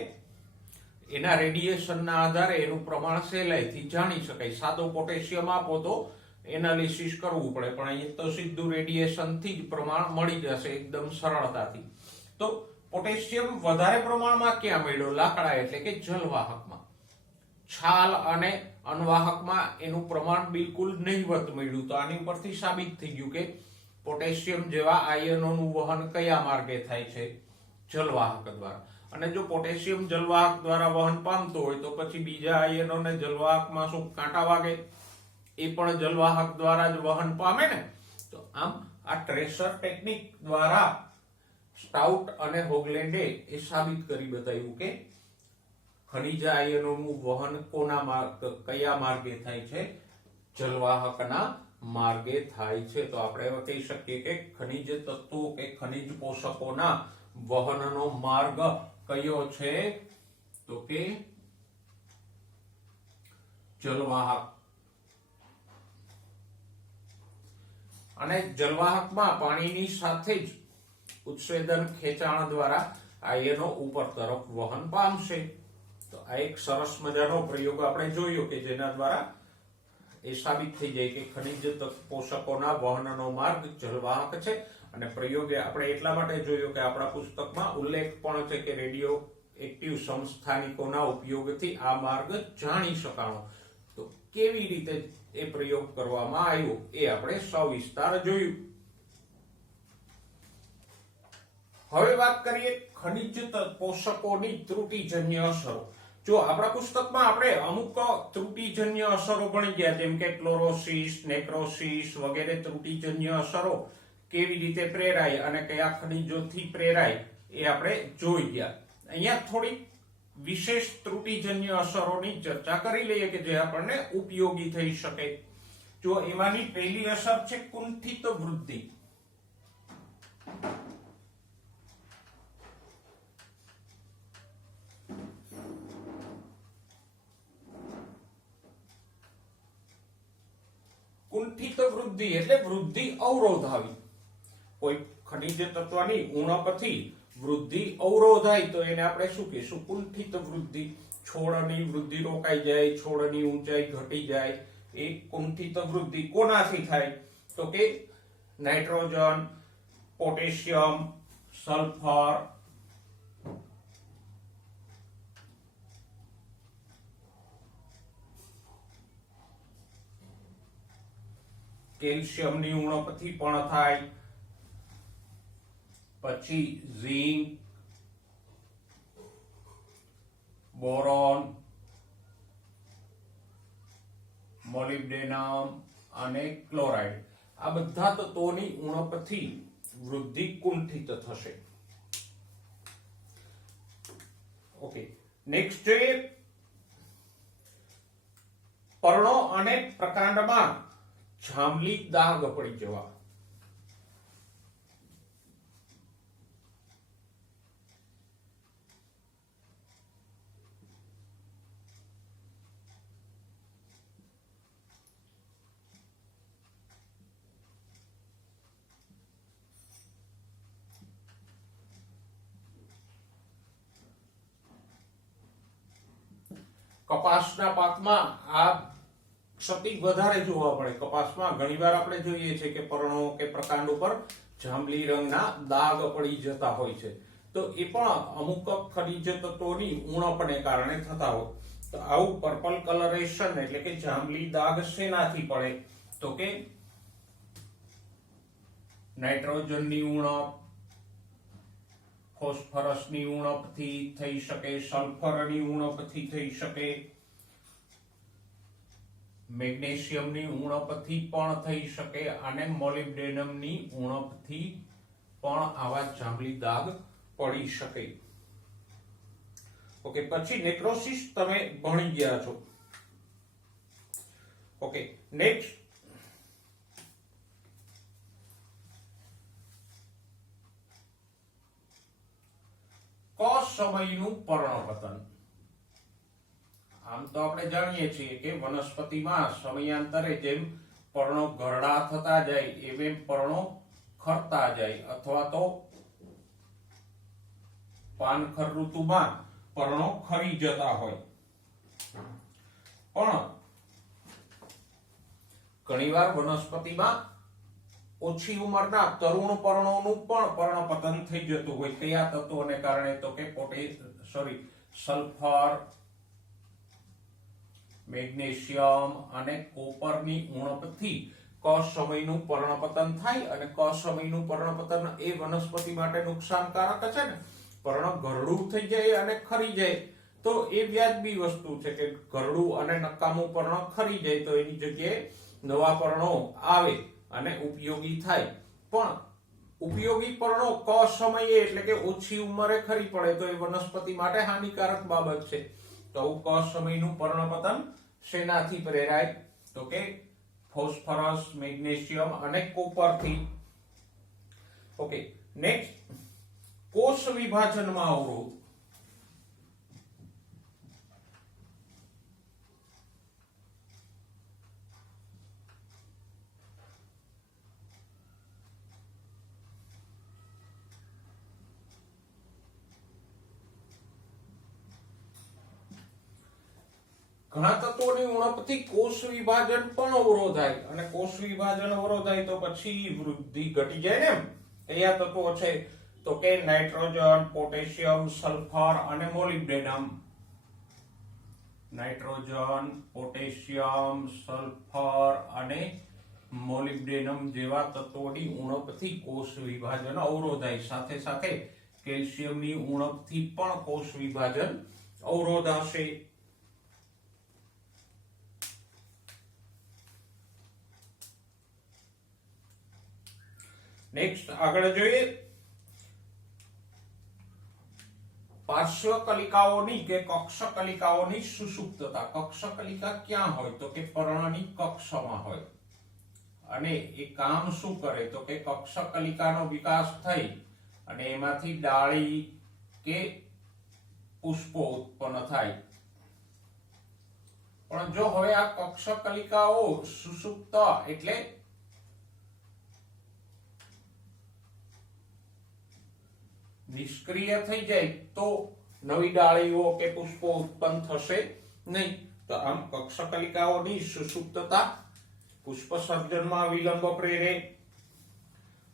એના રેડિયેશનના આધારે એનું પ્રમાણ સહેલાઈથી જાણી શકાય. સાદો પોટેશિયમ આપો તો એનાલિસિસ કરવું પડે, પણ અહીં તો સીધું રેડિયેશનથી જ પ્રમાણ મળી જશે એકદમ સરળતાથી. તો પોટેશિયમ વધારે પ્રમાણમાં ક્યાં મળ્યો? લાકડા એટલે કે જલવાહકમાં. છાલ અને અનવાહકમાં એનું પ્રમાણ બિલકુલ નહીવત મળ્યું. તો આની ઉપરથી સાબિત થઈ ગયું કે પોટેશિયમ જેવા આયનોનું વહન કયા માર્ગે થાય છે? જલવાહક દ્વારા. અને જો પોટેશિયમ જલવાહક દ્વારા વહન પામતો હોય તો પછી બીજા આયનોને જલવાહકમાં શું કાંટા વાગે? એ પણ જલવાહક દ્વારા જ વહન પામે ને. તો આમ આ ટ્રેસર ટેકનિક દ્વારા સ્ટાઉટ અને હોગલેન્ડે એ સાબિત કરી બતાવ્યું કે ખનિજ આયનોનું વહન કયા માર્ગે થાય છે? જલવાહકના માર્ગે થાય છે. તો આપણે એવા કહી શકીએ કે ખનિજ તત્વો કે ખનિજ પોષકોના વહનનો માર્ગ કયો છે? તો કે જલવાહક. અને જલવાહકમાં પાણીની સાથે જ ઉત્સેદન ખેંચાણ દ્વારા આયનો ઉપર તરફ વહન પામશે. તો આ એક સરસ મજાનો પ્રયોગ આપણે જોયો કે જેના દ્વારા એ સાબિત થઈ જાય કે ખનિજ પોષકોના વહનનો માર્ગ જલવાહક છે. અને પ્રયોગે આપણે એટલા માટે જોયો કે આપણા પુસ્તકમાં ઉલ્લેખ પણ છે કે રેડિયો એક્ટિવ સમસ્થાનિકોના ઉપયોગથી આ માર્ગ જાણી શકાણો. તો કેવી રીતે એ પ્રયોગ કરવામાં આવ્યો એ આપણે સવિસ્તાર જોયું. હવે વાત કરીએ ખનિજ પોષકોની ત્રુટિજન્ય અસરો. જો આપણા પુસ્તકમાં આપણે અમુક ત્રુટિજન્ય અસરો ભણી ગયા, જેમ કે ક્લોરોસિસ, નેક્રોસિસ વગેરે ત્રુટિજન્ય અસરો કેવી રીતે પ્રેરાય અને કયા ખનિજોથી પ્રેરાય એ આપણે જોઈ ગયા. અહીંયા થોડી વિશેષ ત્રુટિજન્ય અસરોની ચર્ચા કરી લઈએ કે જે આપણને ઉપયોગી થઈ શકે. જો એમાંની પહેલી અસર છે કુંઠિત વૃદ્ધિ. કુંઠિત વૃદ્ધિ એટલે વૃદ્ધિ અવરોધાવી. કોઈ ખનિજ તત્વની ઉણપથી વૃદ્ધિ અવરોધાય તો એને આપણે શું કહીશું? કુંઠિત વૃદ્ધિ. છોડની વૃદ્ધિ રોકાઈ જાય, છોડની ઊંચાઈ ઘટી જાય, એ કુંઠિત વૃદ્ધિ કોનાથી થાય? તો કે નાઇટ્રોજન, પોટેશિયમ, સલ્ફર, કેલ્શિયમની ઉણપથી પણ થાય. પછી ઝિંક, બોરોન, મોલિબ્ડેનમ અને ક્લોરાઇડ, આ બધા તત્વોની ઉણપથી વૃદ્ધિ કુંઠિત થશે. ઓકે, નેક્સ્ટ જોઈએ પર્ણો અને પ્રકાંડમાં જાંબલી દાગ પડી જવા. કપાસના પાકમાં આ ક્ષતિ વધારે જોવા મળે. કપાસમાં ઘણીવાર આપણે જોઈએ છે કે પર્ણો કે પ્રકાંડ ઉપર જાંબલી રંગના દાગ પડી જતા હોય છે. તો એ પણ અમુક ખનિજ તત્વોની ઉણપને કારણે થતા હોય. તો આવું પર્પલ કલરેશન એટલે કે જાંબલી દાગ શેનાથી પડે? તો કે નાઇટ્રોજનની ઉણપ, ફોસ્ફરસની ઉણપથી થઈ શકે, સલ્ફરની ઉણપથી થઈ શકે, મેગ્નેશિયમની ઉણપથી પણ થઈ શકે અને મોલિબ્ડેનમની ઉણપથી પણ આવા જાંબલી દાગ પડી શકે. ઓકે, પછી નેક્રોસિસ તમે ભણી ગયા છો. ઓકે, નેક્સ્ટ ક સમયનું પર્ણપતન. આમ તો આપણે જાણીએ છીએ કે વનસ્પતિમાં સમયાંતરે જેમ પર્ણો ઘરડા થતા જાય એમ પર્ણો ખરતા જાય, અથવા તો પાનખર ઋતુમાં પર્ણો ખરી જતા હોય. પણ ઘણીવાર વનસ્પતિમાં ઓછી ઉંમરના તરુણ પર્ણોનું પણ પર્ણપતન થઈ જતું હોય. કયા તત્વોને કારણે? તો કે સલ્ફર, મેગ્નેશિયમ અને કોપરની ઉણપથી ક સમયનું પર્ણપતન થાય. અને ક સમયનું પર્ણપતન એ વનસ્પતિ માટે નુકસાનકારક છે ને. પર્ણ ઘરડું થઈ જાય અને ખરી જાય તો એ વ્યાજબી વસ્તુ છે કે ઘરડું અને નકામું પર્ણ ખરી જાય તો એની જગ્યાએ નવા પર્ણો આવે અને ઉપયોગી થાય. પણ ઉપયોગી પર્ણો ક સમયે એટલે કે ઓછી ઉંમરે ખરી પડે તો એ વનસ્પતિ માટે હાનિકારક બાબત છે. તો ક સમયનું પર્ણપતન શેનાથી પ્રેરાય? તો કે ફોસ્ફરસ, મેગ્નેશિયમ અને કોપરથી. ઓકે, નેક્સ્ટ કોષ વિભાજનમાં અવરોધ. ઘણા તત્વોની ઉણપથી કોષ વિભાજન પણ અવરોધાય, અને કોષ વિભાજન અવરોધાય તો પછી વૃદ્ધિ ઘટી જાય ને. કયા તત્વો છે? તો કે નાઇટ્રોજન, પોટેશિયમ, સલ્ફર અને મોલિબ્ડેનમ. નાઇટ્રોજન, પોટેશિયમ, સલ્ફર અને મોલિબ્ડેનમ જેવા તત્વોની ઉણપથી કોષ વિભાજન અવરોધાય. સાથે સાથે કેલ્શિયમની ઉણપથી પણ કોષ વિભાજન અવરોધ હશે. નેક્સ્ટ આગળ જોઈએ. પાર્શ્વ કલિકાઓની કે કક્ષ કલિકાઓની સુષુપ્તતા. કક્ષ કલિકા ક્યાં હોય તો કે પર્ણની કક્ષમાં હોય. અને એ કામ શું કરે તો કે કક્ષ કલિકાનો વિકાસ થઈ અને એમાંથી ડાળી કે પુષ્પો ઉત્પન્ન થાય. પણ જો હવે આ કક્ષ કલિકાઓ સુષુપ્ત એટલે નિષ્ક્રિય થઈ જાય તો નવી ડાળીઓ કે પુષ્પો ઉત્પન્ન થશે નહીં. તો આમ કક્ષ કલિકાઓની સુષુપ્તતા પુષ્પ સર્જનમાં વિલંબ પ્રેરે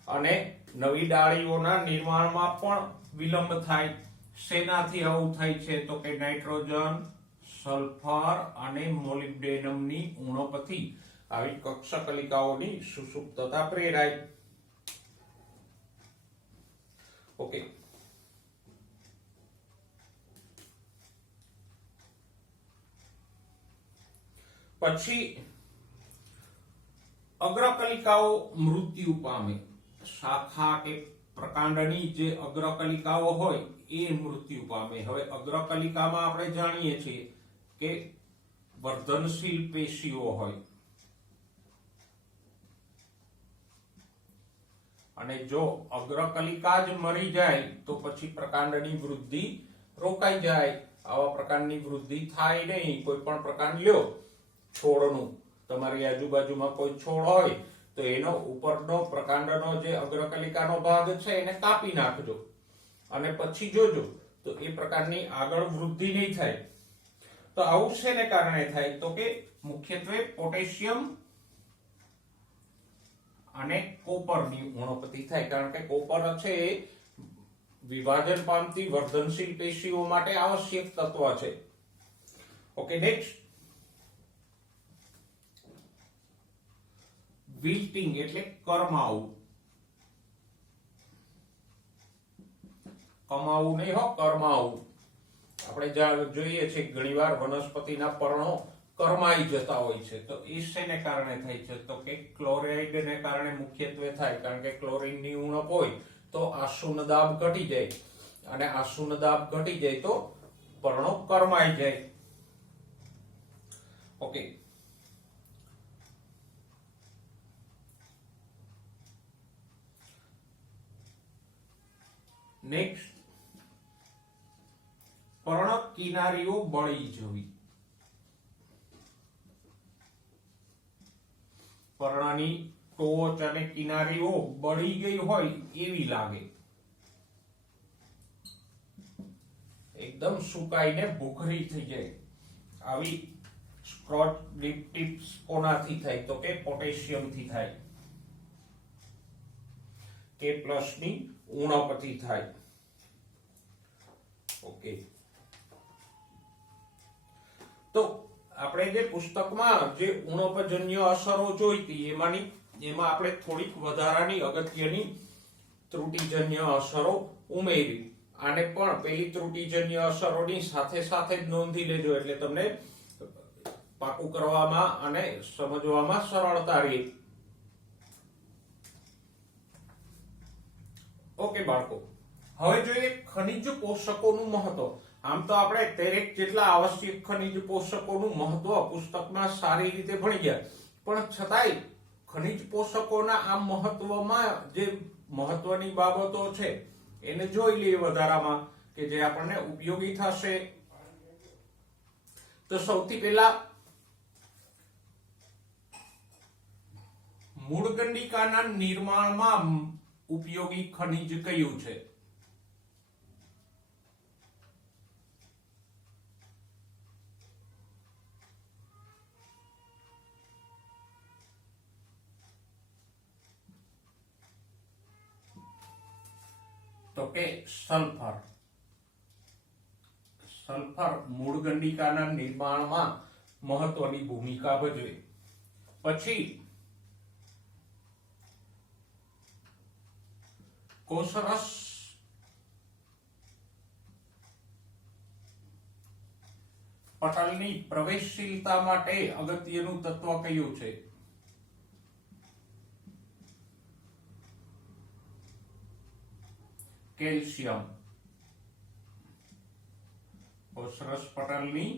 અને નવી ડાળીઓના નિર્માણમાં પણ વિલંબ થાય. શેનાથી આવું થાય છે તો કે નાઇટ્રોજન, સલ્ફર અને મોલિબ્ડેનમની ઉણપથી આવી કક્ષ કલિકાઓની સુષુપ્તતા પ્રેરાય. ઓકે. પછી અગ્રકલિકાઓ મૃત્યુ પામે. શાખા કે પ્રકાંડની જે અગ્રકલિકાઓ હોય એ મૃત્યુ પામે. હવે અગ્રકલિકામાં આપણે જાણીએ છીએ કે વર્ધનશીલ પેશીઓ હોય અને જો અગ્રકલિકા જ મરી જાય તો પછી પ્રકાંડની વૃદ્ધિ રોકાઈ જાય. આવા પ્રકારની વૃદ્ધિ થાય નહીં. કોઈ પણ પ્રકાંડ લ્યો છોડનું, તમારી આજુબાજુમાં કોઈ છોડ હોય તો એનો ઉપરનો પ્રકાંડનો જે અગ્રકલિકાનો ભાગ છે એને કાપી નાખજો અને પછી જોજો તો એ પ્રકારની આગળ વૃદ્ધિ નહીં થાય. તો આવું શેને કારણે થાય તો કે મુખ્યત્વે પોટેશિયમ અને કોપરની ઉણપથી થાય. કારણ કે કોપર છે એ વિભાજન પામતી વર્ધનશીલ પેશીઓ માટે આવશ્યક તત્વ છે. ઓકે. નેક્સ્ટ વિલ્ટિંગ એટલે કરમાવું. કમાવું નહીં હો, કરમાવું. આપણે જોઈએ છે ઘણીવાર વનસ્પતિના પર્ણો કરમાઈ જતા હોય છે. તો એ શેને કારણે થાય છે તો કે ક્લોરાઇડને કારણે મુખ્યત્વે થાય. કારણ કે ક્લોરીનની ઉણપ હોય તો આસુન દાબ ઘટી જાય અને આસુન દાબ ઘટી જાય તો પર્ણો કરમાઈ જાય. ઓકે. નેક્સ્ટ પર્ણ કિનારીઓ બળી જવી. પર્ણની ટોચ અને કિનારીઓ બળી ગઈ હોય એવી લાગે. એકદમ સુકાઈને ભૂખરી થઈ જાય. આવી સ્ક્રોચ ટિપ્સ કોનાથી થાય તો કે પોટેશિયમથી થાય. કે પ્લસ ની ઉણપથી થાય. ઓકે. તો આપણે જે પુસ્તકમાં જે ઉણપજન્ય અસરો જોઈતી એમાં આપણે થોડીક વધારાની અગત્યની ત્રુટિજન્ય અસરો ઉમેરી. આને પણ પેલી ત્રુટિજન્ય અસરોની સાથે સાથે જ નોંધી લેજો એટલે તમને પાકું કરવામાં અને સમજવામાં સરળતા રહે. ઓકે બાળકો, હવે જોઈએ ખનિજ પોષકોનું મહત્વ. આમ તો આપણે 13 જેટલા આવશ્યક ખનિજ પોષકોનું મહત્વ પુસ્તકમાં સારી રીતે ભણી ગયા, પણ છતાંય ખનિજ પોષકોના આ મહત્વમાં જે મહત્વની બાબતો છે એને જોઈ લઈએ વધારામાં કે જે આપણને ઉપયોગી થશે. તો સૌથી પહેલા મૂળગંડિકાના નિર્માણમાં ઉપયોગી ખનિજ કયું છે? તો કે સલ્ફર. સલ્ફર મૂળગંડિકાના નિર્માણમાં મહત્વની ભૂમિકા ભજવે. પછી કોષરસ પટલની પ્રવેશશીલતા માટે અગત્યનું તત્વ કયું છે? કેલ્શિયમ. કોષરસ પટલની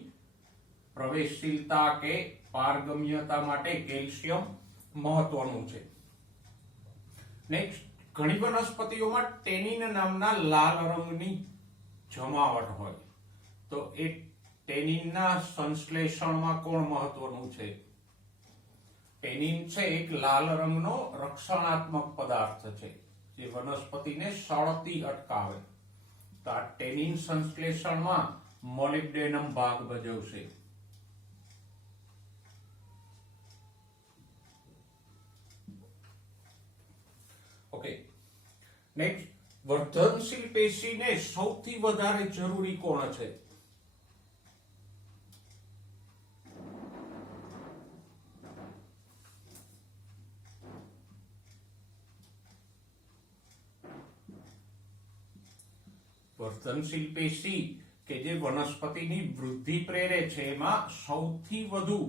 પ્રવેશશીલતા કે પારગમ્યતા માટે કેલ્શિયમ મહત્વનું છે. નેક્સ્ટ, ઘણી વનસ્પતિઓમાં ટેનિન નામના લાલ રંગની જમાવટ હોય, તો એ ટેનિનના સંશ્લેષણમાં કોણ મહત્વનું છે? ટેનિન છે એક લાલ રંગનો રક્ષણાત્મક પદાર્થ છે જે વનસ્પતિને સળતી અટકાવે. તો આ ટેનિન સંશ્લેષણમાં મોલિબ્ડેનમ ભાગ ભજવશે. ઓકે, નેક્સ્ટ, વર્ધનશીલ પેશીને સૌથી વધારે જરૂરી કોણ છે? વર્ધનશીલ પેશી કે જે વનસ્પતિની વૃદ્ધિ પ્રેરે છે એમાં સૌથી વધુ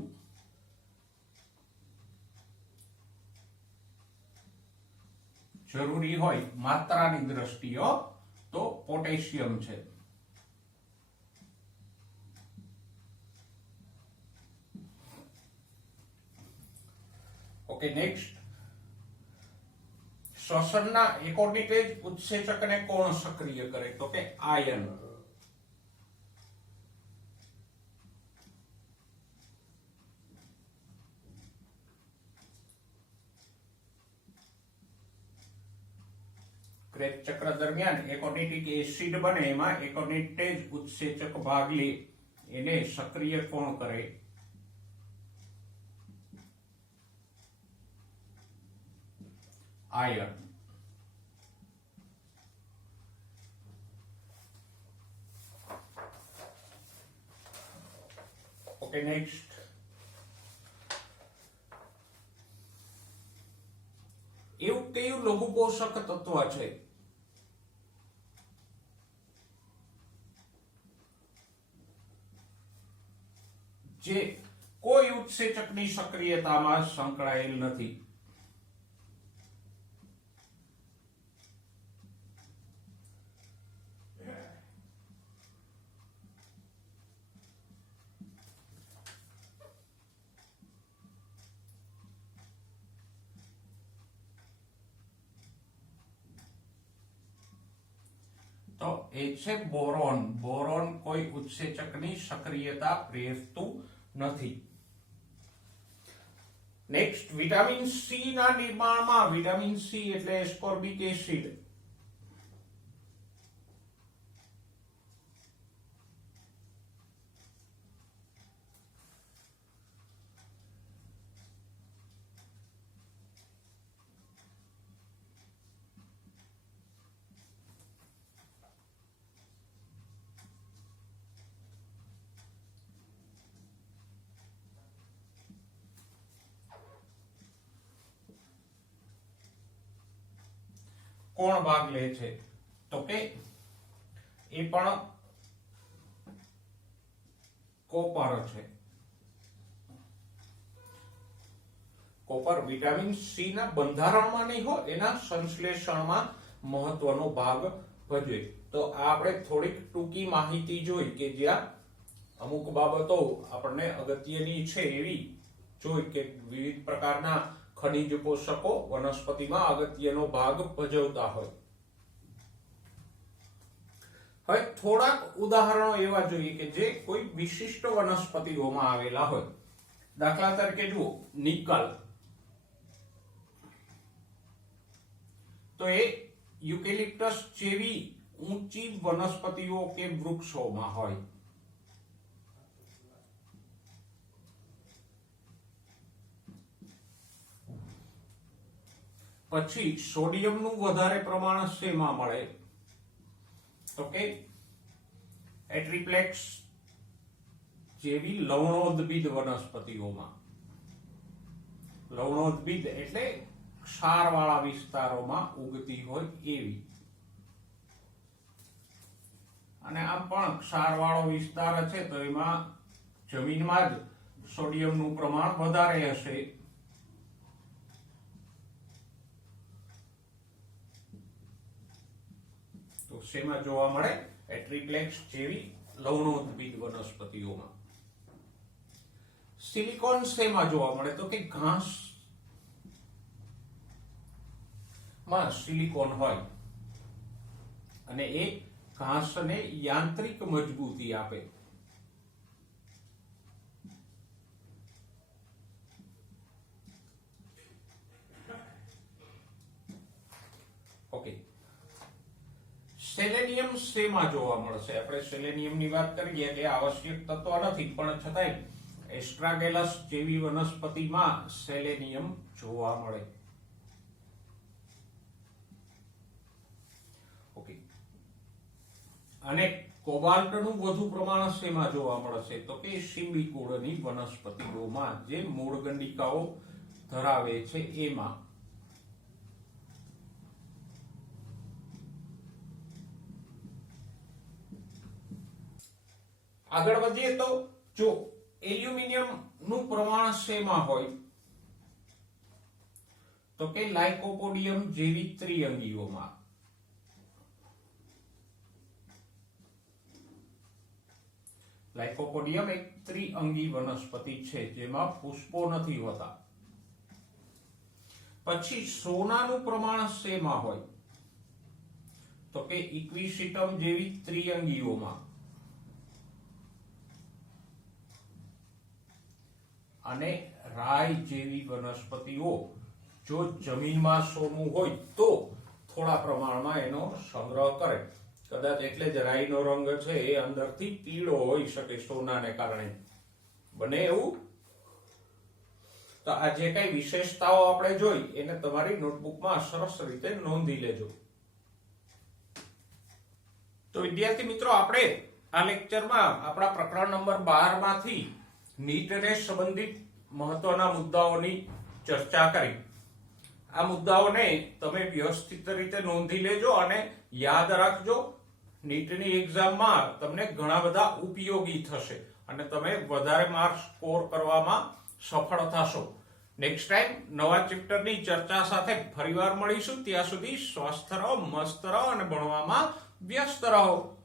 જરૂરી હોય માત્રાની દ્રષ્ટિએ તો પોટેશિયમ છે. ઓકે, નેક્સ્ટ, શ્વસનના એકોર્ડિટેજ ઉત્સેચકને કોણ સક્રિય કરે? તો કે આયન. ક્રેબ ચક્ર દરમિયાન એકોનિટિક એસિડ બને, એમાં એકોનિટેજ ઉત્સેચક ભાગ લે, એને સક્રિય કોણ કરે? આયન. ઓકે, નેક્સ્ટ, એવું કયું લઘુ પોષક તત્વ છે જે કોઈ ઉત્સેચકની સક્રિયતામાં સંકળાયેલ નથી? તો એ છે બોરોન. બોરોન કોઈ ઉત્સેચકની સક્રિયતા પ્રેરતું નથી. નેક્સ્ટ, વિટામિન સી ના નિર્માણમાં, વિટામિન સી એટલે એસ્કોર્બિક એસિડ, કોણ ભાગ લે છે? તો કે એ પણ કોપર છે. કોપર વિટામિન સી ના બંધારણમાં નહીં હોય, એના સંશ્લેષણમાં મહત્વનો ભાગ ભજવે. તો આ આપણે થોડીક ટૂંકી માહિતી જોઈ કે જ્યાં અમુક બાબતો આપણને અગત્યની છે એવી જોઈ કે વિવિધ પ્રકારના ખનિજ પોષકો વનસ્પતિમાં અગત્યનો ભાગ ભજવતા હોય. હવે થોડાક ઉદાહરણો એવા જોઈએ કે જે કોઈ વિશિષ્ટ વનસ્પતિઓમાં આવેલા હોય. દાખલા તરીકે જુઓ, નિકલ. તો એ યુકેલિપ્ટસ જેવી ઊંચી વનસ્પતિઓ કે વૃક્ષોમાં હોય. પછી સોડિયમનું વધારે પ્રમાણ શેમાં મળે? તો કે એટ્રિપ્લેક્સ જેવી લવણોદ્ભિદ વનસ્પતિઓમાં. લવણોદ્ભિદ એટલે ક્ષારવાળા વિસ્તારોમાં ઉગતી હોય એવી. અને આ પણ ક્ષારવાળો વિસ્તાર છે તો એમાં જમીનમાં જ સોડિયમનું પ્રમાણ વધારે હશે. તો શેમાં જોવા મળે? એટ્રિપ્લેક્સ જેવી લવણોદ્ભિદ વનસ્પતિઓમાં. સિલિકોન શેમાં જોવા મળે? તો કે ઘાસ માં સિલિકોન હોય અને એ ઘાસને યાંત્રિક મજબૂતી આપે. ઓકે, સેલેનિયમ શેમાં જોવા મળશે? આપણે સેલેનિયમની વાત કરીએ એટલે આવશ્યક તત્વ નથી, પણ છતાંય એસ્ટ્રાગેલસ જેવી વનસ્પતિમાં સેલેનિયમ જોવા મળે. ઓકે, અને કોબાલ્ટનું વધુ પ્રમાણ શેમાં જોવા મળશે? તો કે સિમ્બિકુળની વનસ્પતિઓમાં, જે મૂળગંડિકાઓ ધરાવે છે એમાં. આગળ વધીએ તો જો એલ્યુમિનિયમ નું પ્રમાણ શેમાં હોય? તો કે લાઇકોપોડિયમ જેવી ત્રિઅંગીઓમાં. લાઇકોપોડિયમ એક ત્રિઅંગી વનસ્પતિ છે જેમાં પુષ્પો નથી હોતા. પછી સોનાનું પ્રમાણ શેમાં હોય? તો કે ઇક્વિસિટમ જેવી ત્રિઅંગીઓમાં. અને રાઈ જેવી વનસ્પતિઓ, જો જમીનમાં સોનું હોય તો થોડા પ્રમાણમાં એનો સંગ્રહ કરે. કદાચ એટલે જ રાઈનો રંગ છે એ અંદરથી પીળો હોઈ શકે સોનાને કારણે. બને એવું? તો આ જે કઈ વિશેષતાઓ આપણે જોઈ એને તમારી નોટબુકમાં સરસ રીતે નોંધી લેજો. તો વિદ્યાર્થી મિત્રો, આપણે આ લેક્ચરમાં આપણા પ્રકરણ નંબર 12 માંથી નીટને સંબંધિત મહત્વના મુદ્દાઓની ચર્ચા કરી. આ મુદ્દાઓને તમે વ્યવસ્થિત રીતે નોંધી લેજો અને યાદ રાખજો. નીટની એક્ઝામમાં તમને ઘણા બધા ઉપયોગી થશે અને તમે વધારે માર્ક્સ સ્કોર કરવામાં સફળ થશો. નેક્સ્ટ ટાઈમ નવા ચેપ્ટરની ચર્ચા સાથે ફરીવાર મળીશું. ત્યાં સુધી સ્વસ્થ રહો, મસ્ત રહો અને ભણવામાં વ્યસ્ત રહો.